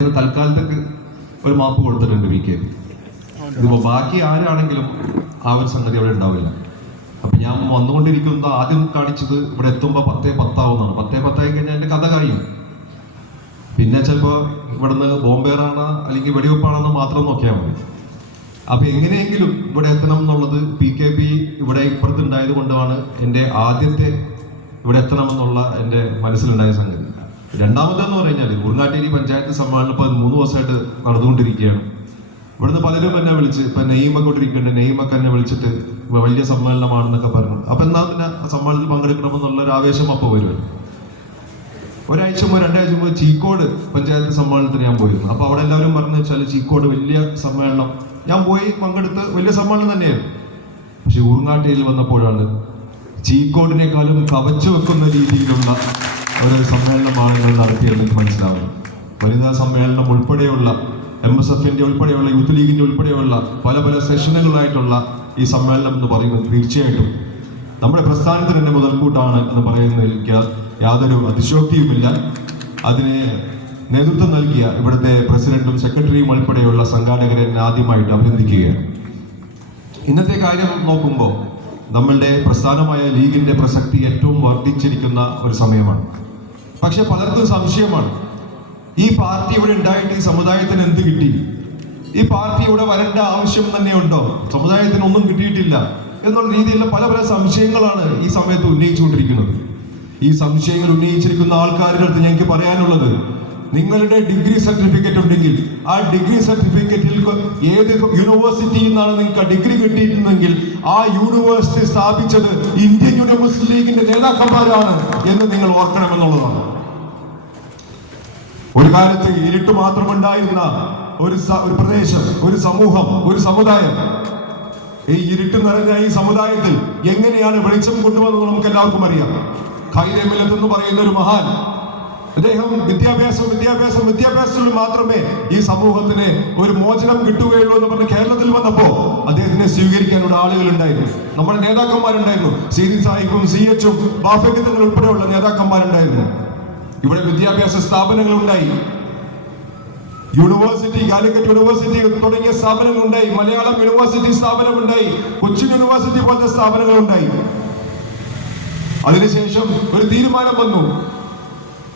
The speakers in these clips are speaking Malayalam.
തൽക്കാലത്തേക്ക് ഒരു മാപ്പ് കൊടുത്തിട്ടുണ്ട് വി കെ. ഇതിപ്പോ ബാക്കി ആരാണെങ്കിലും ആ ഒരു സംഗതി അവിടെ ഉണ്ടാവില്ല. അപ്പൊ ഞാൻ വന്നുകൊണ്ടിരിക്കുന്ന ആദ്യം കാണിച്ചത് ഇവിടെ എത്തുമ്പോ പത്തേ പത്താവുന്നതാണ്. പത്തേ പത്തായി കഴിഞ്ഞാൽ എന്റെ കഥ കഴിയും. പിന്നെ ചിലപ്പോ ഇവിടുന്ന് ബോംബേറാണ് അല്ലെങ്കിൽ വെടിവെപ്പാണെന്ന് മാത്രം നോക്കിയാൽ മതി. അപ്പൊ എങ്ങനെയെങ്കിലും ഇവിടെ എത്തണം എന്നുള്ളത് പി കെ പി ഇവിടെ ഇപ്പുറത്തുണ്ടായത് കൊണ്ടാണ് എന്റെ ആദ്യത്തെ ഇവിടെ എത്തണം എന്നുള്ള എന്റെ മനസ്സിലുണ്ടായ സംഗതി. രണ്ടാമതെന്ന് പറഞ്ഞാൽ ഉറങ്ങാട്ടേരി പഞ്ചായത്ത് സമ്മേളനം ഇപ്പൊ മൂന്ന് ദിവസമായിട്ട് നടന്നുകൊണ്ടിരിക്കുകയാണ്. ഇവിടുന്ന് പലരും എന്നെ വിളിച്ച് ഇപ്പൊ നെയ്മൊക്കെ ഇരിക്കുന്നുണ്ട് നെയ്മൊക്കെ എന്നെ വിളിച്ചിട്ട് വലിയ സമ്മേളനമാണെന്നൊക്കെ പറഞ്ഞു അപ്പൊ എന്നാൽ പിന്നെ ആ സമ്മേളനത്തിൽ പങ്കെടുക്കണമെന്നുള്ള ഒരു ആവേശം അപ്പൊ വരുമല്ലോ ഒരാഴ്ച മുമ്പ് രണ്ടാഴ്ച മുമ്പ് ചീക്കോട് പഞ്ചായത്ത് സമ്മേളനത്തിന് ഞാൻ പോയിരുന്നു. അപ്പോൾ അവിടെ എല്ലാവരും പറഞ്ഞു വെച്ചാൽ ചീക്കോട് വലിയ സമ്മേളനം. ഞാൻ പോയി പങ്കെടുത്ത് വലിയ സമ്മേളനം തന്നെയായിരുന്നു പക്ഷെ ഊർങ്ങാട്ടയിൽ വന്നപ്പോഴാണ് ചീക്കോടിനേക്കാളും കവച്ചു വെക്കുന്ന രീതിയിലുള്ള ഒരു സമ്മേളനമാണ് നിങ്ങൾ നടത്തിയത് എനിക്ക് മനസ്സിലാവുന്നത് വനിതാ സമ്മേളനം ഉൾപ്പെടെയുള്ള എം എസ് എഫിന്റെ ഉൾപ്പെടെയുള്ള യൂത്ത് ലീഗിന്റെ ഉൾപ്പെടെയുള്ള പല പല സെഷനുകളായിട്ടുള്ള ഈ സമ്മേളനം എന്ന് പറയുന്നത് തീർച്ചയായിട്ടും നമ്മുടെ പ്രസ്ഥാനത്തിന് തന്നെ മുതൽക്കൂട്ടാണ് എന്ന് പറയുന്നതിൽ എനിക്ക് യാതൊരു അതിശോക്തിയുമില്ല അതിന് നേതൃത്വം നൽകിയ ഇവിടുത്തെ പ്രസിഡന്റും സെക്രട്ടറിയും ഉൾപ്പെടെയുള്ള സംഘാടകരെ ആദ്യമായിട്ട് അഭിനന്ദിക്കുകയാണ്. ഇന്നത്തെ കാര്യം നോക്കുമ്പോൾ നമ്മളുടെ പ്രസ്ഥാനമായ ലീഗിന്റെ പ്രസക്തി ഏറ്റവും വർദ്ധിച്ചിരിക്കുന്ന ഒരു സമയമാണ്. പക്ഷെ പലർക്കും സംശയമാണ്. ഈ പാർട്ടി ഇവിടെ ഉണ്ടായിട്ട് ഈ സമുദായത്തിന് എന്ത് കിട്ടി? ഈ പാർട്ടി ഇവിടെ വരേണ്ട ആവശ്യം തന്നെയുണ്ടോ? സമുദായത്തിന് ഒന്നും കിട്ടിയിട്ടില്ല എന്നുള്ള രീതിയിലുള്ള പല പല സംശയങ്ങളാണ് ഈ സമയത്ത് ഉന്നയിച്ചുകൊണ്ടിരിക്കുന്നത്. ഈ സംശയങ്ങൾ ഉന്നയിച്ചിരിക്കുന്ന ആൾക്കാരുടെ അടുത്ത് ഞങ്ങൾക്ക് പറയാനുള്ളത് നിങ്ങളുടെ ഡിഗ്രി സർട്ടിഫിക്കറ്റ് ഉണ്ടെങ്കിൽ ആ ഡിഗ്രി സർട്ടിഫിക്കറ്റിൽ ഏത് യൂണിവേഴ്സിറ്റിയിൽ നിന്നാണ് നിങ്ങൾക്ക് ഡിഗ്രി കിട്ടിയിട്ടുണ്ടെങ്കിൽ ആ യൂണിവേഴ്സിറ്റി സ്ഥാപിച്ചത് ഇന്ത്യൻ യൂണിവേഴ്സിറ്റി ലീഗിന്റെ നേതാക്കന്മാരാണ് എന്ന് നിങ്ങൾ ഓർക്കണമെന്നുള്ളതാണ്. ഒരു കാലത്ത് ഇരുട്ട് മാത്രമുണ്ടായിരുന്ന ഒരു ഒരു പ്രദേശം ഒരു സമൂഹം ഒരു സമുദായം. ഈ ഇരുട്ട് നിറഞ്ഞ ഈ സമുദായത്തിൽ എങ്ങനെയാണ് വെളിച്ചം കൊണ്ടുവന്നത് നമുക്ക് എല്ലാവർക്കും അറിയാം. ഖൈരമിലത്ത് എന്ന് പറയുന്ന ഒരു മഹാൻ അദ്ദേഹം വിദ്യാഭ്യാസം വിദ്യാഭ്യാസം വിദ്യാഭ്യാസത്തിൽ മാത്രമേ ഈ സമൂഹത്തിന് ഒരു മോചനം കിട്ടുകയുള്ളൂ എന്ന് പറഞ്ഞ് കേരളത്തിൽ വന്നപ്പോ അദ്ദേഹത്തിനെ സ്വീകരിക്കാനുള്ള ആളുകൾ ഉണ്ടായിരുന്നു നമ്മുടെ നേതാക്കന്മാരുണ്ടായിരുന്നു. സി ഡി സാഹിബും സി എച്ചും ബാഫയ്ക്കത്തങ്ങൾ ഉൾപ്പെടെയുള്ള നേതാക്കന്മാരുണ്ടായിരുന്നു. ഇവിടെ വിദ്യാഭ്യാസ സ്ഥാപനങ്ങൾ ഉണ്ടായി യൂണിവേഴ്സിറ്റി കാലിക്കറ്റ് യൂണിവേഴ്സിറ്റി തുടങ്ങിയ സ്ഥാപനങ്ങൾ ഉണ്ടായി മലയാളം യൂണിവേഴ്സിറ്റി സ്ഥാപനം ഉണ്ടായി കൊച്ചിൻ യൂണിവേഴ്സിറ്റി പോലത്തെ സ്ഥാപനങ്ങൾ ഉണ്ടായി അതിനുശേഷം ഒരു തീരുമാനം വന്നു.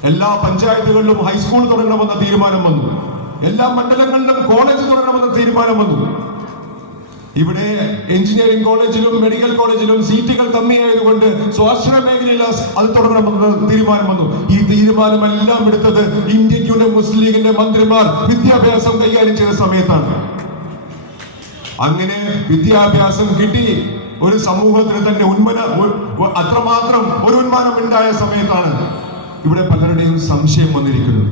എല്ലാ പഞ്ചായത്തുകളിലും ഹൈസ്കൂൾ തുടങ്ങണമെന്ന തീരുമാനം വന്നു. എല്ലാ മണ്ഡലങ്ങളിലും കോളേജ് തുടങ്ങണമെന്ന തീരുമാനം വന്നു. ഇവിടെ എഞ്ചിനീയറിംഗ് കോളേജിലും മെഡിക്കൽ കോളേജിലും സീറ്റുകൾ കമ്മിയായതുകൊണ്ട് സ്വാശ്രയ മേഖലയിൽ അത് തുടങ്ങണമെന്ന് തീരുമാനം വന്നു. ഈ തീരുമാനമെല്ലാം എടുത്തത് ഇന്ത്യയുടെ മുസ്ലിം ലീഗിന്റെ മന്ത്രിമാർ വിദ്യാഭ്യാസം കൈകാര്യം ചെയ്ത സമയത്താണ്. അങ്ങനെ വിദ്യാഭ്യാസം കിട്ടി. ഒരു സമൂഹത്തിന് തന്നെ ഉന്മന അത്രമാത്രം ഒരു ഉന്മാനം ഉണ്ടായ സമയത്താണ് ഇവിടെ പലരുടെയും സംശയം വന്നിരിക്കുന്നു.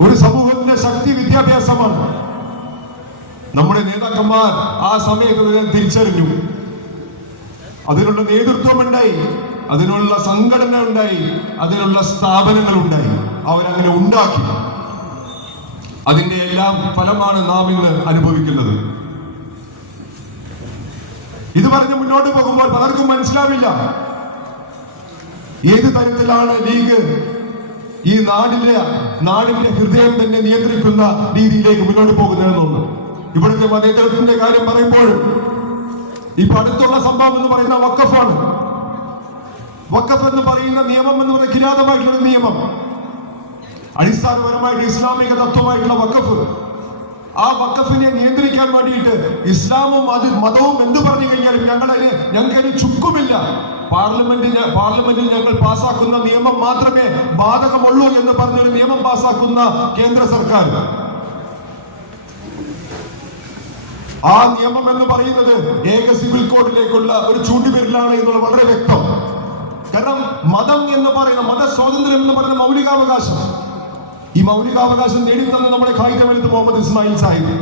ഒരു സമൂഹത്തിന്റെ ശക്തി വിദ്യാഭ്യാസമാണ്. നമ്മുടെ നേതാക്കന്മാർ ആ സമയത്ത് തിരിച്ചറിഞ്ഞു. അതിനുള്ള നേതൃത്വം ഉണ്ടായി അതിനുള്ള സംഘടന ഉണ്ടായി അതിനുള്ള സ്ഥാപനങ്ങൾ ഉണ്ടായി അവരങ്ങനെ ഉണ്ടാക്കി. അതിന്റെ എല്ലാം ഫലമാണ് നാം ഇന്ന് അനുഭവിക്കുന്നത്. ഇത് പറഞ്ഞ് മുന്നോട്ട് പോകുമ്പോൾ പലർക്കും മനസ്സിലാവില്ല. ഏത് തരത്തിലാണ് ലീഗ് ഈ നാടിലെ നാടിന്റെ ഹൃദയം തന്നെ നിയന്ത്രിക്കുന്ന രീതിയിലേക്ക് മുന്നോട്ട് പോകുന്നതെന്നുണ്ട് ഇവിടുത്തെ മതേതരത്തിന്റെ കാര്യം പറയുമ്പോൾ ഇപ്പൊ അടുത്തുള്ള സംഭവം എന്ന് പറയുന്ന വക്കഫാണ് വക്കഫ് എന്ന് പറയുന്ന നിയമം എന്ന് പറയുന്ന കിരാതമായിട്ടുള്ള നിയമം. അടിസ്ഥാനപരമായിട്ട് ഇസ്ലാമിക തത്വമായിട്ടുള്ള വക്കഫ് ആ വക്കഫിനെ നിയന്ത്രിക്കാൻ വേണ്ടിയിട്ട് ഇസ്ലാമും അത് മതവും എന്ത് പറഞ്ഞു കഴിഞ്ഞാലും ഞങ്ങളതിന് ഞങ്ങൾക്ക് ചുക്കുമില്ല. പാർലമെന്റിന് പാർലമെന്റിൽ ഞങ്ങൾ പാസാക്കുന്ന നിയമം മാത്രമേ ബാധകമുള്ളൂ എന്ന് പറഞ്ഞൊരു നിയമം പാസാക്കുന്ന കേന്ദ്ര സർക്കാർ. ആ നിയമം എന്ന് പറയുന്നത് ഏക സിവിൽ കോഡിലേക്കുള്ള ഒരു ചൂണ്ടുപേരിലാണ് എന്നുള്ള വളരെ വ്യക്തം. കാരണം മതം എന്ന് പറയുന്ന മത സ്വാതന്ത്ര്യം എന്ന് പറയുന്ന മൗലികാവകാശം. ഈ മൗലികാവകാശം നേടിത്തന്ന നമ്മുടെ കായികമെടുത്ത് മുഹമ്മദ് ഇസ്മായിൽ സാഹിബ്.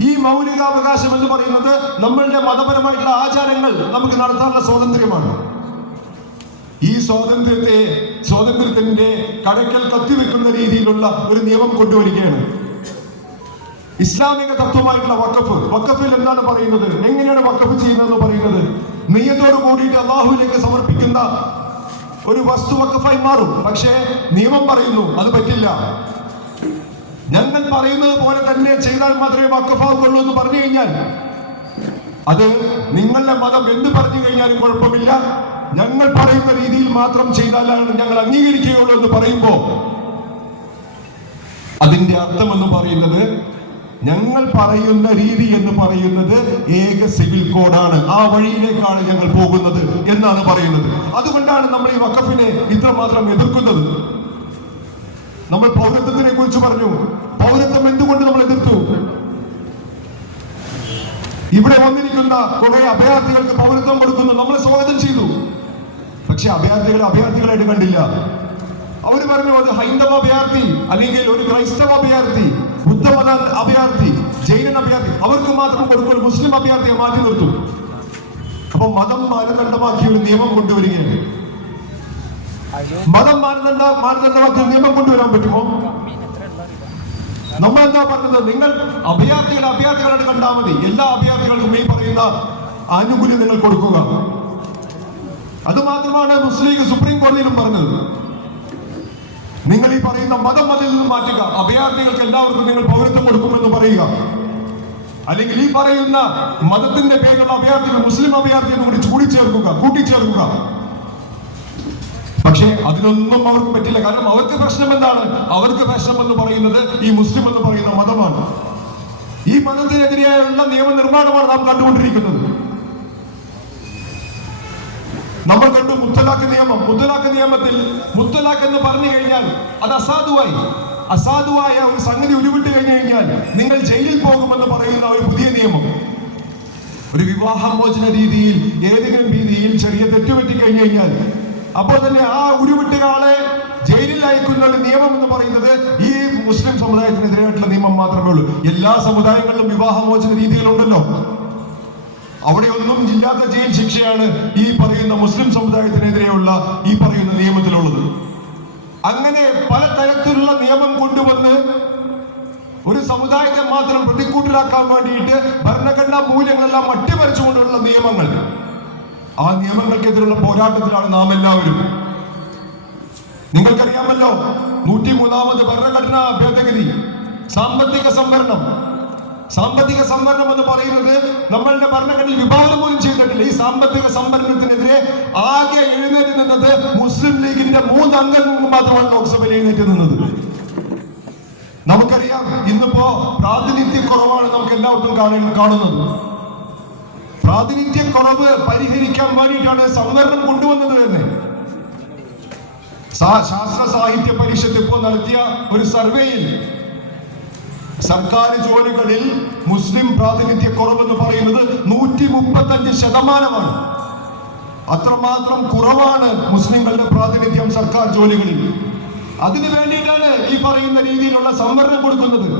ഈ മൗലികാവകാശം എന്ന് പറയുന്നത് നമ്മളുടെ മതപരമായിട്ടുള്ള ആചാരങ്ങൾ നമുക്ക് നടത്താനുള്ള സ്വാതന്ത്ര്യമാണ്. ഈ സ്വാതന്ത്ര്യത്തെ സ്വാതന്ത്ര്യത്തിന്റെ കടക്കൽ കത്തിവെക്കുന്ന രീതിയിലുള്ള ഒരു നിയമം കൊണ്ടുവരികയാണ്. ഇസ്ലാമിക തത്വമായിട്ടുള്ള വക്കഫ് വക്കഫിൽ എന്താണ് പറയുന്നത്? എങ്ങനെയാണ് വക്കഫ് ചെയ്യുന്നതെന്ന് പറയുന്നത്? നെയ്യത്തോട് കൂടിയിട്ട് അള്ളാഹുവിലേക്ക് സമർപ്പിക്കുന്ന ഒരു വസ്തു വക്കഫായി മാറും. പക്ഷേ നിയമം പറയുന്നു അത് പറ്റില്ല. ഞങ്ങൾ പറയുന്നത് പോലെ തന്നെ ചെയ്താൽ മാത്രമേ വക്കഫാവുള്ളൂ എന്ന് പറഞ്ഞു കഴിഞ്ഞാൽ. അത് നിങ്ങളുടെ മതം എന്ത് പറഞ്ഞു കഴിഞ്ഞാലും കുഴപ്പമില്ല. ഞങ്ങൾ പറയുന്ന രീതിയിൽ മാത്രം ചെയ്താലാണ് ഞങ്ങൾ അംഗീകരിക്കുകയുള്ളൂ എന്ന് പറയുമ്പോ അതിന്റെ അർത്ഥം എന്ന് പറയുന്നത് ഞങ്ങൾ പറയുന്ന രീതി എന്ന് പറയുന്നത് ഏക സിവിൽ കോഡാണ്. ആ വഴിയിലേക്കാണ് ഞങ്ങൾ പോകുന്നത് എന്നാണ് പറയുന്നത്. അതുകൊണ്ടാണ് നമ്മൾ ഈ വക്കഫിനെ ഇത്രമാത്രം എതിർക്കുന്നത്. നമ്മൾ പൗരത്വത്തിനെ കുറിച്ച് പറഞ്ഞു. പൗരത്വം എന്തുകൊണ്ട് നമ്മൾ എതിർത്തു? ഇവിടെ വന്നിരിക്കുന്ന കുറെ അഭയാർത്ഥികൾക്ക് പൗരത്വം കൊടുക്കുന്നു. നമ്മൾ സ്വാഗതം ചെയ്തു. പക്ഷെ അഭയാർത്ഥികൾ അഭയാർത്ഥികളായിട്ട് കണ്ടില്ല. അവർ പറഞ്ഞു അത് ഹൈന്ദവ അഭയാർത്ഥി അല്ലെങ്കിൽ ഒരു ക്രൈസ്തവ അഭയാർത്ഥി ബുദ്ധമത അഭയാർത്ഥി ജൈനൻ അഭയാർത്ഥി അവർക്ക് മാത്രം കൊടുക്കുന്ന. മുസ്ലിം അഭയാർത്ഥിയെ മാറ്റി നിർത്തും. അപ്പൊ മതം മാനദണ്ഡമാക്കിയ ഒരു നിയമം കൊണ്ടുവരികയാണ്. മതം മാനദണ്ഡ മാനദണ്ഡമാക്കി നിയമം കൊണ്ടുവരാൻ പറ്റുമോ? നമ്മൾ എന്താ പറഞ്ഞത്? നിങ്ങൾ അഭയാർത്ഥികൾ അഭയാർത്ഥികളായിട്ട് കണ്ടാൽ മതി. എല്ലാ അഭയാർത്ഥികൾക്കും ഈ പറയുന്ന ആനുകൂല്യം നിങ്ങൾ കൊടുക്കുക. അത് മാത്രമാണ് മുസ്ലിം ലീഗ് സുപ്രീം കോടതിയിലും പറഞ്ഞത്. നിങ്ങൾ ഈ പറയുന്ന മതം അതിൽ നിന്ന് മാറ്റുക. അഭയാർത്ഥികൾക്ക് എല്ലാവർക്കും നിങ്ങൾ പൗരത്വം കൊടുക്കുമെന്ന് പറയുക. അല്ലെങ്കിൽ ഈ പറയുന്ന മതത്തിന്റെ പേരിലുള്ള അഭയാർത്ഥികൾ മുസ്ലിം അഭയാർത്ഥികൾ കൂടി കൂടിച്ചേർക്കുക കൂട്ടിച്ചേർക്കുക. പക്ഷേ അതിനൊന്നും അവർക്ക് പറ്റില്ല. കാരണം അവർക്ക് പ്രശ്നം എന്താണ്? അവർക്ക് പ്രശ്നം എന്ന് പറയുന്നത് ഈ മുസ്ലിം എന്ന് പറയുന്ന മതമാണ്. ഈ മതത്തിനെതിരെയുള്ള നിയമനിർമ്മാണമാണ് നാം കണ്ടുകൊണ്ടിരിക്കുന്നത്. നമ്മൾ കണ്ടു മുത്തലാഖ് നിയമം. മുത്തലാഖ് നിയമത്തിൽ മുത്തലാഖ് എന്ന് പറഞ്ഞു കഴിഞ്ഞാൽ അത് അസാധുവായി. അസാധുവായ ഒരു സംഗതി ഉരുവിട്ട് കഴിഞ്ഞു കഴിഞ്ഞാൽ നിങ്ങൾ ജയിലിൽ പോകുമെന്ന് പറയുന്ന ഒരു പുതിയ നിയമം. ഒരു വിവാഹമോചന രീതിയിൽ ഏതെങ്കിലും രീതിയിൽ ചെറിയ തെറ്റുപറ്റി കഴിഞ്ഞു കഴിഞ്ഞാൽ അപ്പോൾ തന്നെ ആ ഉരുവിട്ടുകാളെ ജയിലിൽ അയക്കുന്ന ഒരു നിയമം എന്ന് പറയുന്നത് ഈ മുസ്ലിം സമുദായത്തിനെതിരായിട്ടുള്ള നിയമം മാത്രമേ ഉള്ളൂ. എല്ലാ സമുദായങ്ങളിലും വിവാഹമോചന രീതികളുണ്ടല്ലോ. അവിടെ ഒന്നും ഇല്ലാത്ത ജയിൽ ശിക്ഷയാണ് ഈ പറയുന്ന മുസ്ലിം സമുദായത്തിനെതിരെയുള്ള ഈ പറയുന്ന നിയമത്തിലുള്ളത്. അങ്ങനെ പല തരത്തിലുള്ള നിയമം കൊണ്ടുവന്ന് ഒരു സമുദായത്തെ മാത്രം പ്രതിക്കൂട്ടിലാക്കാൻ വേണ്ടിയിട്ട് ഭരണഘടനാ മൂല്യങ്ങളെല്ലാം അട്ടിമറിച്ചുകൊണ്ടുള്ള നിയമങ്ങൾ. ആ നിയമങ്ങൾക്കെതിരെയുള്ള പോരാട്ടത്തിലാണ് നാം എല്ലാവരും. നിങ്ങൾക്കറിയാമല്ലോ നൂറ്റി മൂന്നാമത് ഭരണഘടനാ ഭേദഗതി സാമ്പത്തിക സംവരണം. സാമ്പത്തിക സംവരണം എന്ന് പറയുന്നത് നമ്മളുടെ ഭരണഘടനയിൽ വിഭാവനം പോലും ചെയ്തിട്ടില്ല. ഈ സാമ്പത്തിക സംവരണത്തിനെതിരെ ആകെ എഴുന്നേറ്റ് നിന്നത് മുസ്ലിം ലീഗിന്റെ മൂന്ന് അംഗങ്ങൾക്ക് മാത്രമാണ് ലോക്സഭയിൽ എഴുന്നേറ്റ് നിന്നത്. നമുക്കറിയാം ഇന്നിപ്പോ പ്രാതിനിധ്യ കുറവാണ് നമുക്ക് എല്ലാവർക്കും കാണ- കാണുന്നത്. പ്രാതിനിധ്യ കുറവ് പരിഹരിക്കാൻ വേണ്ടിയിട്ടാണ് സംവരണം കൊണ്ടുവന്നത് തന്നെ ശാസ്ത്ര സാഹിത്യ പരിഷത്ത് ഇപ്പോൾ നടത്തിയ ഒരു സർവേയിൽ സർക്കാർ ജോലികളിൽ മുസ്ലിം പ്രാതിനിധ്യ കുറവെന്ന് പറയുന്നത് നൂറ്റി മുപ്പത്തഞ്ച് ശതമാനമാണ്. അത്രമാത്രം കുറവാണ് മുസ്ലിങ്ങളുടെ പ്രാതിനിധ്യം സർക്കാർ ജോലികളിൽ. അതിനു വേണ്ടിയിട്ടാണ് ഈ പറയുന്ന രീതിയിലുള്ള സംവരണം കൊടുക്കുന്നത്.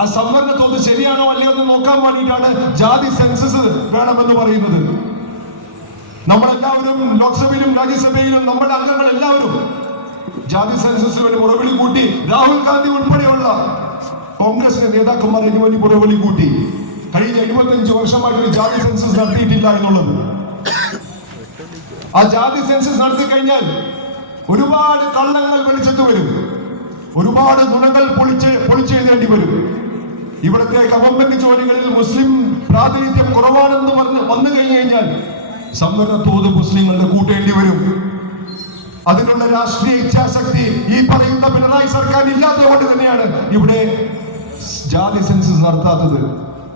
ആ സംവരണ തോത് ശരിയാണോ അല്ലയോ എന്ന് നോക്കാൻ വേണ്ടിയിട്ടാണ് ജാതി സെൻസസ് വേണമെന്ന് പറയുന്നത്. നമ്മളെല്ലാവരും ലോക്സഭയിലും രാജ്യസഭയിലും നമ്മുടെ അംഗങ്ങൾ എല്ലാവരും ജാതി സെൻസസിന് മുറവിളി കൂട്ടി രാഹുൽ ഗാന്ധി ഉൾപ്പെടെയുള്ള കോൺഗ്രസിന്റെ നേതാക്കന്മാർ ഇതിനു വേണ്ടി മുറവിളി കൂട്ടി. കഴിഞ്ഞ എഴുപത്തഞ്ച് വർഷമായിട്ട് ഒരു ജാതി സെൻസസ് നടത്തിയിട്ടില്ല എന്നുള്ളത്. ആ ജാതി സെൻസസ് നടത്തി കഴിഞ്ഞാൽ ഒരുപാട് കള്ളങ്ങൾ വെളിച്ചത്ത് വരും. ഒരുപാട് ഗുണങ്ങൾ പൊളിച്ച് പൊളിച്ചെഴുതേണ്ടി വരും. ഇവിടുത്തെ ഗവൺമെന്റ് ജോലികളിൽ മുസ്ലിം പ്രാതിനിധ്യം കുറവാണെന്ന് പറഞ്ഞ് വന്നു കഴിഞ്ഞു കഴിഞ്ഞാൽ സംവരണ തോത് മുസ്ലിങ്ങളുടെ കൂട്ടേണ്ടി വരും. അതിനുള്ള രാഷ്ട്രീയ ഇച്ഛാശക്തി ഈ പറയുന്ന പിണറായി സർക്കാർ ഇല്ലാത്തത് കൊണ്ട് തന്നെയാണ് ഇവിടെ ജാതി സെൻസസ് നടത്താത്തത്.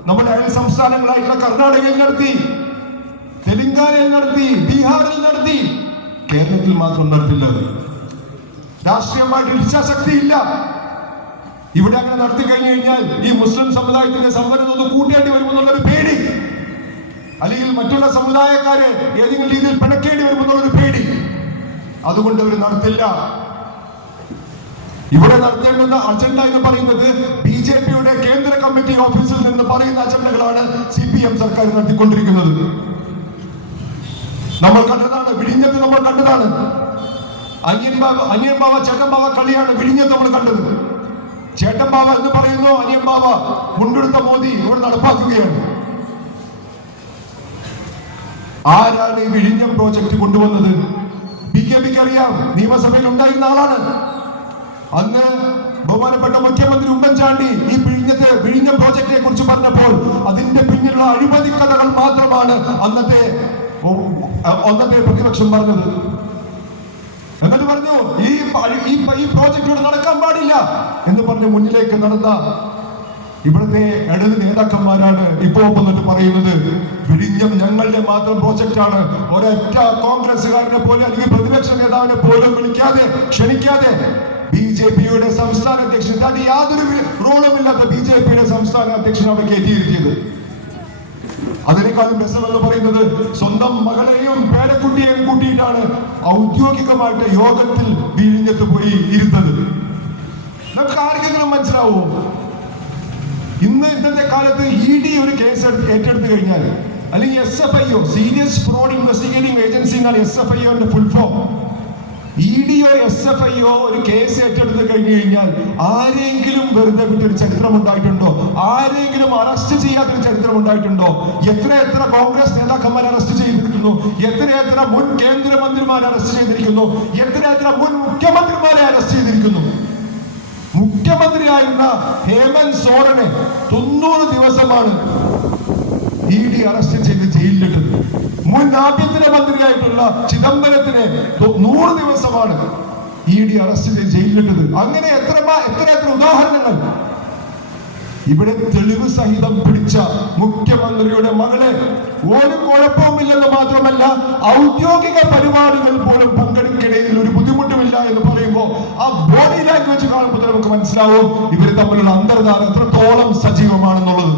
നമ്മുടെ അയൽ സംസ്ഥാനങ്ങളായിട്ടുള്ള കർണാടകയിൽ നടത്തി തെലങ്കാനയിൽ നടത്തി ബീഹാറിൽ നടത്തി കേരളത്തിൽ മാത്രം നടത്തില്ല രാഷ്ട്രീയമായിട്ട് ഇച്ഛാശക്തി ഇല്ല. ഇവിടെ അങ്ങനെ നടത്തി കഴിഞ്ഞു കഴിഞ്ഞാൽ ഈ മുസ്ലിം സമുദായത്തിന്റെ സംവരണം ഒന്ന് കൂട്ടേണ്ടി വരുമെന്നുള്ളൊരു പേടി. അല്ലെങ്കിൽ മറ്റുള്ള സമുദായക്കാരെ ഏതെങ്കിലും രീതിയിൽ പിണക്കേണ്ടി വരുമെന്നുള്ളൊരു പേടി. അതുകൊണ്ട് അവർ നടത്തില്ല. ഇവിടെ നടത്തേണ്ടുന്ന അജണ്ട എന്ന് പറയുന്നത് ബി ജെ പിയുടെ കേന്ദ്ര കമ്മിറ്റി ഓഫീസിൽ നിന്ന് പറയുന്ന അജണ്ടകളാണ് സി പി എം സർക്കാർ നടത്തിക്കൊണ്ടിരിക്കുന്നത്. നമ്മൾ കണ്ടതാണ് വിഴിഞ്ഞത്ത് നമ്മൾ കണ്ടതാണ്. അനിയൻ ബാബ അനിയൻ ബാബ ചേട്ടൻ ബാബ കളിയാണ് വിഴിഞ്ഞത്ത് നമ്മൾ കണ്ടത്. ചേട്ടൻ ബാബ എന്ന് പറയുന്നു അനിയൻ ബാബ മുണ്ടെടുത്ത മോദി ഇവിടെ നടപ്പാക്കുകയാണ്. ആരാണ് ഈ വിഴിഞ്ഞം പ്രോജക്റ്റ് കൊണ്ടുവന്നത്? ബി കെ പിക്ക് അറിയാം. നിയമസഭയിൽ ഉണ്ടായിരുന്ന ആളാണ്. അന്ന് ബഹുമാനപ്പെട്ട മുഖ്യമന്ത്രി ഉമ്മൻചാണ്ടി ഈ വിഴിഞ്ഞത്തെ വിഴിഞ്ഞ പ്രോജക്റ്റിനെ കുറിച്ച് പറഞ്ഞപ്പോൾ അതിന്റെ പിന്നിലുള്ള അഴിമതി കഥകൾ മാത്രമാണ് അന്നത്തെ അന്നത്തെ പ്രതിപക്ഷം പറഞ്ഞത്. എന്നിട്ട് പറഞ്ഞു ഈ ഈ പ്രോജക്റ്റ് പാടില്ല എന്ന് പറഞ്ഞ് മുന്നിലേക്ക് നടന്ന ഇവിടുത്തെ ഇടത് നേതാക്കന്മാരാണ് ഇപ്പോ വന്നിട്ട് പറയുന്നത് വിഴിഞ്ഞം ഞങ്ങളുടെ മാത്രം പ്രോജക്റ്റ് ആണ്. ഒരൊറ്റ കോൺഗ്രസ്സുകാരനെ പോലെ അല്ലെങ്കിൽ പ്രതിപക്ഷ നേതാവിനെ പോലും വിളിക്കാതെ ക്ഷണിക്കാതെ ബി ജെ പിയുടെ സംസ്ഥാന അധ്യക്ഷൻ. തന്നെ യാതൊരു റോളും ഇല്ലാത്ത ബി ജെ പിയുടെ സംസ്ഥാന അധ്യക്ഷൻ അവിടെ കയറ്റിയിരിക്കുന്നത്. അതിനേക്കാളും രസമെന്ന് പറയുന്നത് സ്വന്തം മകളെയും പേരക്കുട്ടിയെയും കൂട്ടിയിട്ടാണ് ഔദ്യോഗികമായിട്ട് യോഗത്തിൽ വിഴിഞ്ഞത്ത് പോയി ഇരുന്നത്. നമുക്ക് ആർക്കെങ്കിലും മനസ്സിലാവുമോ ഇന്ന് ഇന്നത്തെ കാലത്ത് ഇ ഡി ഒരു കേസ് എടുത്ത് ഏറ്റെടുത്ത് കഴിഞ്ഞാൽ അല്ലെങ്കിൽ S F I O fraud investigating agency എന്നാണ് എസ് എഫ് ഐ ഒന്റെ ഫുൾ ഫോം ഇ ഒ എസ് എഫ് ഐ ഒ ഒരു കേസ് ഏറ്റെടുത്ത് കഴിഞ്ഞു കഴിഞ്ഞാൽ ആരെങ്കിലും വെറുതെ വിട്ടൊരു ചരിത്രം ഉണ്ടായിട്ടുണ്ടോ? ആരെങ്കിലും അറസ്റ്റ് ചെയ്യാത്തൊരു ചരിത്രം ഉണ്ടായിട്ടുണ്ടോ? എത്ര എത്ര കോൺഗ്രസ് നേതാക്കന്മാർ അറസ്റ്റ് ചെയ്തിരിക്കുന്നു? എത്ര എത്ര മുൻ കേന്ദ്രമന്ത്രിമാരെ അറസ്റ്റ് ചെയ്തിരിക്കുന്നു? എത്ര എത്ര മുൻ മുഖ്യമന്ത്രിമാരെ അറസ്റ്റ് ചെയ്തിരിക്കുന്നു? മുഖ്യമന്ത്രിയായിരുന്ന ഹേമന്ത് സോറനെ തൊണ്ണൂറ് ദിവസമാണ് ഇ ഡി അറസ്റ്റ് ചെയ്ത് ജയിലിലിട്ടത്. മുൻ ആഭ്യന്തര മന്ത്രിയായിട്ടുള്ള ചിദംബരത്തിനെ നൂറ് ദിവസമാണ് ഇ ഡി അറസ്റ്റ് ചെയ്ത് ജയിലിലിട്ടത്. അങ്ങനെ എത്ര എത്ര എത്ര ഉദാഹരണങ്ങൾ. ഇവിടെ തെളിവ് സഹിതം പിടിച്ച മുഖ്യമന്ത്രിയുടെ മകളെ ഒരു കുഴപ്പവുമില്ലെന്ന് മാത്രമല്ല ഔദ്യോഗിക പരിപാടികൾ പോലും പങ്കെടുക്കിടയിൽ ഒരു ബുദ്ധിമുട്ടുമില്ല എന്ന് പറയുമ്പോൾ ആ ബോഡി ലാംഗ്വേജ് കാണുമ്പോൾ നമുക്ക് മനസ്സിലാവും ഇവർ തമ്മിലുള്ള അന്തർധാരം എത്രത്തോളം സജീവമാണെന്നുള്ളത്.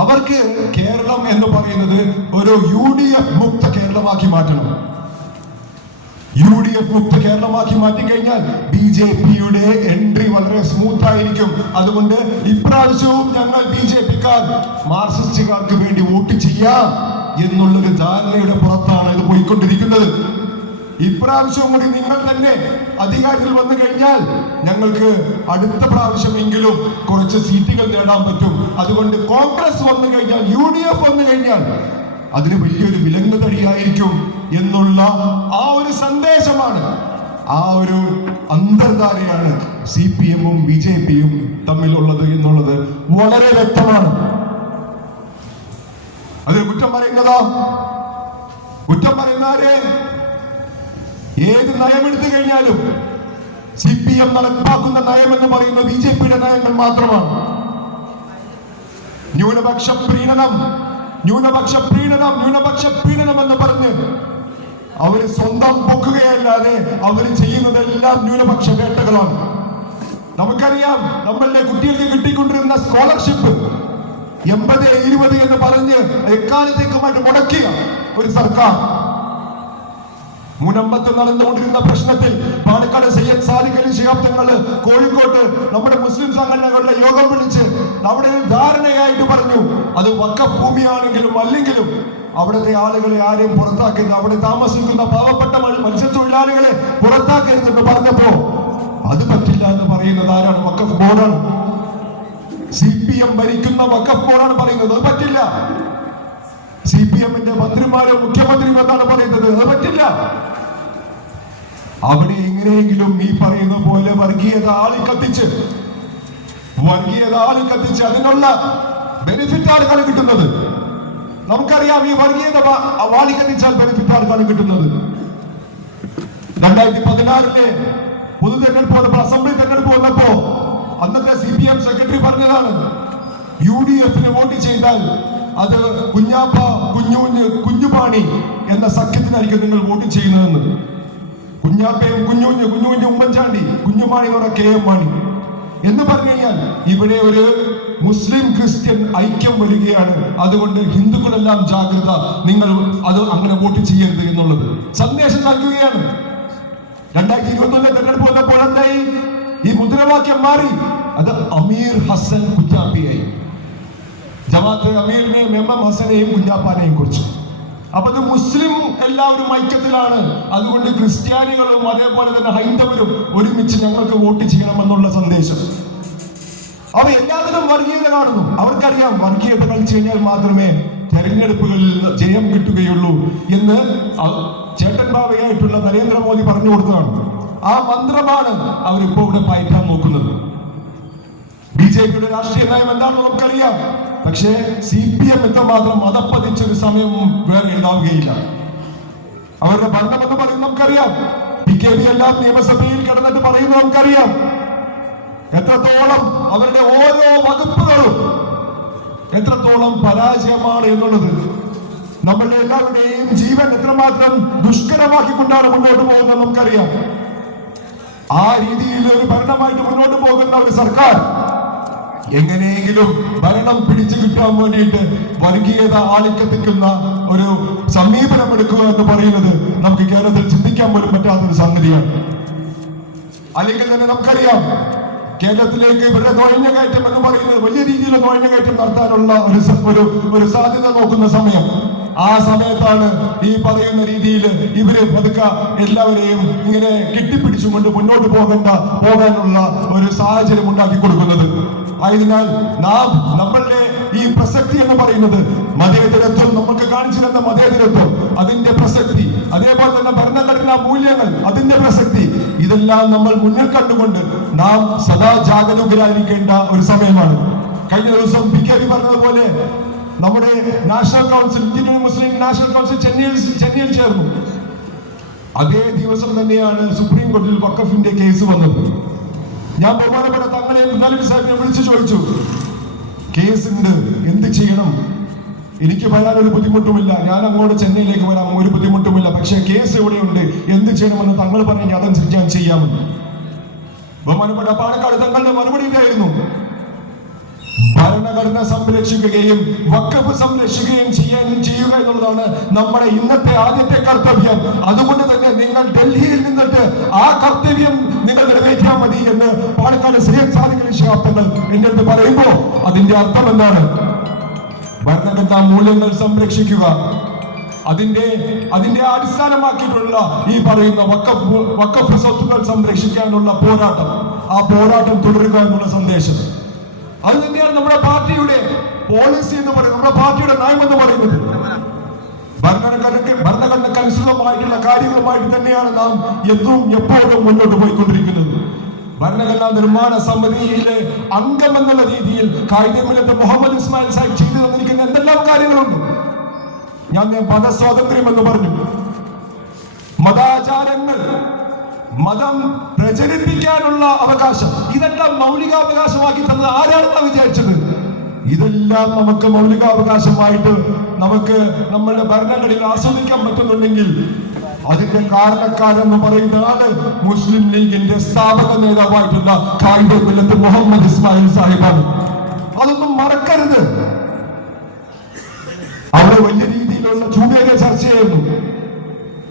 അവർക്ക് കേരളം എന്ന് പറയുന്നത് ഒരു യു ഡി എഫ് മുക്ത കേരളമാക്കി മാറ്റണം. യു ഡി എഫ് മുക്ത കേരളമാക്കി മാറ്റി കഴിഞ്ഞാൽ ബി ജെ പിയുടെ എൻട്രി വളരെ സ്മൂത്ത് ആയിരിക്കും. അതുകൊണ്ട് ഇപ്രാവശ്യവും ഞങ്ങൾ ബി ജെ പിക്കാർ മാർക്സിസ്റ്റുകാർക്ക് വേണ്ടി വോട്ട് ചെയ്യാം എന്നുള്ളൊരു ധാരണയുടെ പുറത്താണ് ഇത് പോയിക്കൊണ്ടിരിക്കുന്നത്. ഇപ്രാവശ്യവും കൂടി നിങ്ങൾ തന്നെ അധികാരത്തിൽ വന്നു കഴിഞ്ഞാൽ ഞങ്ങൾക്ക് അടുത്ത പ്രാവശ്യമെങ്കിലും കുറച്ച് സീറ്റുകൾ നേടാൻ പറ്റും. അതുകൊണ്ട് കോൺഗ്രസ് വന്നു കഴിഞ്ഞാൽ യു ഡി എഫ് വന്നു കഴിഞ്ഞാൽ അതിന് വലിയൊരു വിലങ്ങ് തടിയായിരിക്കും എന്നുള്ള ആ ഒരു സന്ദേശമാണ്. ആ ഒരു അന്തർധാരയാണ് സി പി എമ്മും ബി ജെ പിയും തമ്മിലുള്ളത് എന്നുള്ളത് വളരെ വ്യക്തമാണ്. അത് കുറ്റം പറയുന്നതോ? കുറ്റം പറയുന്നവരെ ഏത് നയമെടുത്തു കഴിഞ്ഞാലും സി പി എം നടപ്പാക്കുന്ന നയം എന്ന് പറയുന്നത് ബി ജെ പിയുടെ നയങ്ങൾ മാത്രമാണ്. ന്യൂനപക്ഷ പ്രീണനം ന്യൂനപക്ഷ പ്രീണനം ന്യൂനപക്ഷ പ്രീണനം എന്ന് പറഞ്ഞ് അവർ സ്വന്തം പൊക്കുകയല്ലാതെ അവർ ചെയ്യുന്നതെല്ലാം ന്യൂനപക്ഷ വേട്ടകളാണ്. നമുക്കറിയാം നമ്മളുടെ കുട്ടികൾക്ക് കിട്ടിക്കൊണ്ടിരുന്ന സ്കോളർഷിപ്പ് എൺപത് ഇരുപത് എന്ന് പറഞ്ഞ് എക്കാലത്തേക്കുമായിട്ട് മുടക്കിയ ഒരു സർക്കാർ. മുനമ്പത്ത് നടന്നുകൊണ്ടിരുന്ന പ്രശ്നത്തിൽ പാലക്കാട് സയ്യദ് സാലിഖലി ശിഹാബ് കോഴിക്കോട്ട് നമ്മുടെ മുസ്ലിം സംഘടനകളുടെ യോഗം വിളിച്ച് അവിടെ ധാരണയായിട്ട് പറഞ്ഞു അത് വക്കഫ് ഭൂമിയാണെങ്കിലും അല്ലെങ്കിലും അവിടുത്തെ ആളുകളെ ആരെയും പുറത്താക്കരുത്. അവിടെ താമസിക്കുന്ന പാവപ്പെട്ട മത്സ്യത്തൊഴിലാളികളെ പുറത്താക്കരുത് എന്ന് പറഞ്ഞപ്പോ അത് പറ്റില്ല എന്ന് പറയുന്നത് ആരാണ്? വക്കഫ് ബോർഡാണ്. സി പി എം ഭരിക്കുന്ന വക്കഫ് ബോർഡാണ് പറയുന്നത്. അത് പറ്റില്ല. സി പി എമ്മിന്റെ മന്ത്രിമാരും മുഖ്യമന്ത്രിയും എന്നാണ് പറയുന്നത്. അത് പറ്റില്ല. അവിടെ എങ്ങനെയെങ്കിലും ഈ പറയുന്ന പോലെ വർഗീയത ആളി കത്തിച്ച് വർഗീയത ആളി കത്തിച്ച് അതിനുള്ള ബെനിഫിറ്റ് ആർക്കാണ് കിട്ടുന്നത്? നമുക്കറിയാം ഈ വർഗീയത വാളി കത്തിച്ചാൽ ബെനിഫിറ്റ് ആർക്കാണ് കിട്ടുന്നത്? രണ്ടായിരത്തി പതിനാറിലെ പൊതു തെരഞ്ഞെടുപ്പ് വന്നപ്പോ അസംബ്ലി തെരഞ്ഞെടുപ്പ് വന്നപ്പോ അന്നത്തെ സി പി എം സെക്രട്ടറി പറഞ്ഞതാണ് യു ഡി എഫിന് വോട്ട് ചെയ്താൽ അത് കുഞ്ഞാപ്പ കുഞ്ഞു കുഞ്ഞുപാണി എന്ന സഖ്യത്തിനായിരിക്കും നിങ്ങൾ വോട്ട് ചെയ്യുന്നതെന്ന്. കുഞ്ഞാപ്പയും കുഞ്ഞു കുഞ്ഞു ഉമ്മൻചാണ്ടി കുഞ്ഞുമാണി എന്ന് പറഞ്ഞ കെ എം എന്ന് പറഞ്ഞു കഴിഞ്ഞാൽ ഇവിടെ ഒരു മുസ്ലിം ക്രിസ്ത്യൻ ഐക്യം വരികയാണ്. അതുകൊണ്ട് ഹിന്ദുക്കളെല്ലാം ജാഗ്രത നിങ്ങൾ അത് അങ്ങനെ വോട്ട് ചെയ്യരുത് എന്നുള്ളത്. സന്ദേശം നൽകുകയാണ്. രണ്ടായിരത്തി ഇരുപത്തി ഒന്നിലെ തെരഞ്ഞെടുപ്പ് വന്നപ്പോൾ എന്തായി? ഈ മുദ്രാവാക്യം മാറി. അത് അമീർ ഹസൻ കുഞ്ഞാപ്പിയായി ജമാഅത്ത് അമീറിനെയും എം എം ഹസനെയും കുഞ്ഞാപ്പാനെയും കുറിച്ച്. അപ്പൊ മുസ്ലിം എല്ലാവരും ഐക്യത്തിലാണ്. അതുകൊണ്ട് ക്രിസ്ത്യാനികളും അതേപോലെ തന്നെ ഹൈന്ദവരും ഒരുമിച്ച് ഞങ്ങൾക്ക് വോട്ട് ചെയ്യണമെന്നുള്ള സന്ദേശം. അവർ എല്ലാത്തിനും വർഗീയത കാണുന്നു. അവർക്കറിയാം വർഗീയത കളിച്ചു കഴിഞ്ഞാൽ മാത്രമേ തെരഞ്ഞെടുപ്പുകളിൽ ജയം കിട്ടുകയുള്ളൂ എന്ന് ചേട്ടൻ ബാബയായിട്ടുള്ള നരേന്ദ്രമോദി പറഞ്ഞു കൊടുത്തതാണ്. ആ മന്ത്രമാണ് അവരിപ്പോ ഇവിടെ പയറ്റാൻ നോക്കുന്നത്. ബി ജെ പിയുടെ രാഷ്ട്രീയ നയം എന്താണെന്ന് നമുക്കറിയാം. പക്ഷേ സി പി എം എത്രമാത്രം മതപ്പതിച്ചൊരു സമയം വേറെ ഉണ്ടാവുകയില്ല. അവരുടെ ഭരണം എന്ന് പറയുന്നത് നമുക്കറിയാം. പി കെ ബി എല്ലാം നിയമസഭയിൽ കിടന്നിട്ട് പറയുന്നത് നമുക്കറിയാം. എത്രത്തോളം അവരുടെ ഓരോ വകുപ്പുകളും എത്രത്തോളം പരാജയമാണ് എന്നുള്ളത്. നമ്മളുടെ എല്ലാവരുടെയും ജീവൻ എത്രമാത്രം ദുഷ്കരമാക്കിക്കൊണ്ടാണ് മുന്നോട്ട് പോകുന്നത് നമുക്കറിയാം. ആ രീതിയിൽ ഒരു ഭരണമായിട്ട് മുന്നോട്ട് പോകുന്ന ഒരു സർക്കാർ എങ്ങനെയെങ്കിലും ഭരണം പിടിച്ചു കിട്ടാൻ വേണ്ടിയിട്ട് വർഗീയത ആളിക്കത്തിക്കുന്ന ഒരു സമീപനം എടുക്കുക എന്ന് പറയുന്നത് നമുക്ക് കേരളത്തിൽ ചിന്തിക്കാൻ പോലും പറ്റാത്തൊരു സംഗതിയാണ്. അല്ലെങ്കിൽ തന്നെ നമുക്കറിയാം കേരളത്തിലേക്ക് ഇവരുടെ നുഴഞ്ഞുകയറ്റം എന്ന് പറയുന്നത് വലിയ രീതിയിൽ നുഴഞ്ഞുകയറ്റം നടത്താനുള്ള ഒരു ഒരു ഒരു സാധ്യത നോക്കുന്ന സമയം. ആ സമയത്താണ് ഈ പറയുന്ന രീതിയിൽ ഇവർ പതുക്കെ എല്ലാവരെയും ഇങ്ങനെ കെട്ടിപ്പിടിച്ചുകൊണ്ട് മുന്നോട്ട് പോകേണ്ട പോകാനുള്ള ഒരു സാഹചര്യം ഉണ്ടാക്കി കൊടുക്കുന്നത്. ആയതിനാൽ നാം നമ്മളുടെ ഈ പ്രസക്തി എന്ന് പറയുന്നത് മതേതരത്വം നമുക്ക് കാണിച്ചു തന്ന മതേതരത്വം അതിന്റെ പ്രസക്തി അതേപോലെ തന്നെ ഭരണഘടനാ മൂല്യങ്ങൾ അതിന്റെ പ്രസക്തി ഇതെല്ലാം നമ്മൾ മുന്നിൽ കണ്ടുകൊണ്ട് നാം സദാ ജാഗരൂകരായിരിക്കേണ്ട ഒരു സമയമാണ്. കഴിഞ്ഞ ദിവസം പി കെ പറഞ്ഞതുപോലെ നമ്മുടെ national council Indian Muslim national council ചെന്നൈയിൽ ചെന്നൈയിൽ ചേർന്നു. അതേ ദിവസം തന്നെയാണ് സുപ്രീം കോടതിയിൽ വക്കഫിന്റെ കേസ് വന്നത്. ഞാൻ ബഹുമാനപ്പെട്ട തങ്ങളെ മുന്നാലി സാഹിബിനെ വിളിച്ചു ചോദിച്ചു കേസ് ഉണ്ട് എന്ത് ചെയ്യണം? എനിക്ക് വരാൻ ഒരു ബുദ്ധിമുട്ടുമില്ല. ഞാൻ അങ്ങോട്ട് ചെന്നൈയിലേക്ക് വരാം ഒരു ബുദ്ധിമുട്ടുമില്ല. പക്ഷേ കേസ് ഇവിടെയുണ്ട്. എന്ത് ചെയ്യണമെന്ന് തങ്ങൾ പറഞ്ഞു അതനുസരിച്ച് ഞാൻ ചെയ്യാമെന്ന് ബഹുമാനപ്പെട്ട പാലക്കാട് തങ്ങളുടെ മറുപടി ഇതായിരുന്നു. ഭരണഘടന സംരക്ഷിക്കുകയും വക്കഫ് സംരക്ഷിക്കുകയും ചെയ്യാൻ ചെയ്യുക എന്നുള്ളതാണ് നമ്മുടെ ഇന്നത്തെ ആദ്യത്തെ കർത്തവ്യം. അതുകൊണ്ട് തന്നെ നിങ്ങൾ ഡൽഹിയിൽ നിന്നിട്ട് ആ കർത്തവ്യം നിങ്ങൾ നിറവേറ്റിയാൽ മതി എന്ന് പാലക്കാട് സയ്യദ് സാധിക്കുന്ന ശാബ്ദങ്ങൾ എന്റെ അടുത്ത് പറയുമ്പോ അതിന്റെ അർത്ഥം എന്താണ്? ഭരണഘടനാ മൂല്യങ്ങൾ സംരക്ഷിക്കുക. അതിന്റെ അതിന്റെ അടിസ്ഥാനമാക്കിയിട്ടുള്ള ഈ പറയുന്ന വക്കഫ് വക്കഫ് സ്വത്തുക്കൾ സംരക്ഷിക്കാനുള്ള പോരാട്ടം. ആ പോരാട്ടം തുടരുക എന്നുള്ള സന്ദേശം. അത് തന്നെയാണ് നമ്മുടെ പാർട്ടിയുടെ പോളിസി എന്ന് പറയുന്നത്. നമ്മുടെ പാർട്ടിയുടെ നയം എന്ന് പറയുന്നത്. ഭരണഘടനയ്ക്ക് ഭരണഘടനയ്ക്ക് അനുസൃതമായിട്ടുള്ള കാര്യങ്ങളുമായിട്ട് തന്നെയാണ് നാം എന്നും എപ്പോഴും മുന്നോട്ട് പോയിക്കൊണ്ടിരിക്കുന്നത്. ഭരണഘടനാ നിർമ്മാണ സമിതിയിലെ അംഗം എന്നുള്ള രീതിയിൽ കായികമില്ലത്ത് മുഹമ്മദ് ഇസ്മായിൽ സാഹിബ് ചെയ്തു തന്നിരിക്കുന്ന എന്തെല്ലാം കാര്യങ്ങളുണ്ട്? ഞാൻ മതസ്വാതന്ത്ര്യം എന്ന് പറഞ്ഞു. മതാചാരങ്ങൾ മതം പ്രചരിപ്പിക്കാനുള്ള അവകാശം. ഇതെല്ലാം മൗലികാവകാശമാക്കി തന്നത് ആരാണെന്ന് വിചാരിച്ചത്? ഇതെല്ലാം നമുക്ക് മൗലികാവകാശമായിട്ട് നമുക്ക് നമ്മുടെ ഭരണഘടനയിൽ ആസ്വദിക്കാൻ പറ്റുന്നുണ്ടെങ്കിൽ അതിന്റെ കാരണക്കാരെന്ന് പറയുന്ന ആൾ മുസ്ലിം ലീഗിന്റെ സ്ഥാപക നേതാവായിട്ടുള്ള കായിക മില്ലത്ത് മുഹമ്മദ് ഇസ്മായിൽ സാഹിബാണ്. അതൊന്നും മറക്കരുത്. അവിടെ വലിയ രീതിയിലുള്ള ചൂടേറിയ ചർച്ചയായിരുന്നു.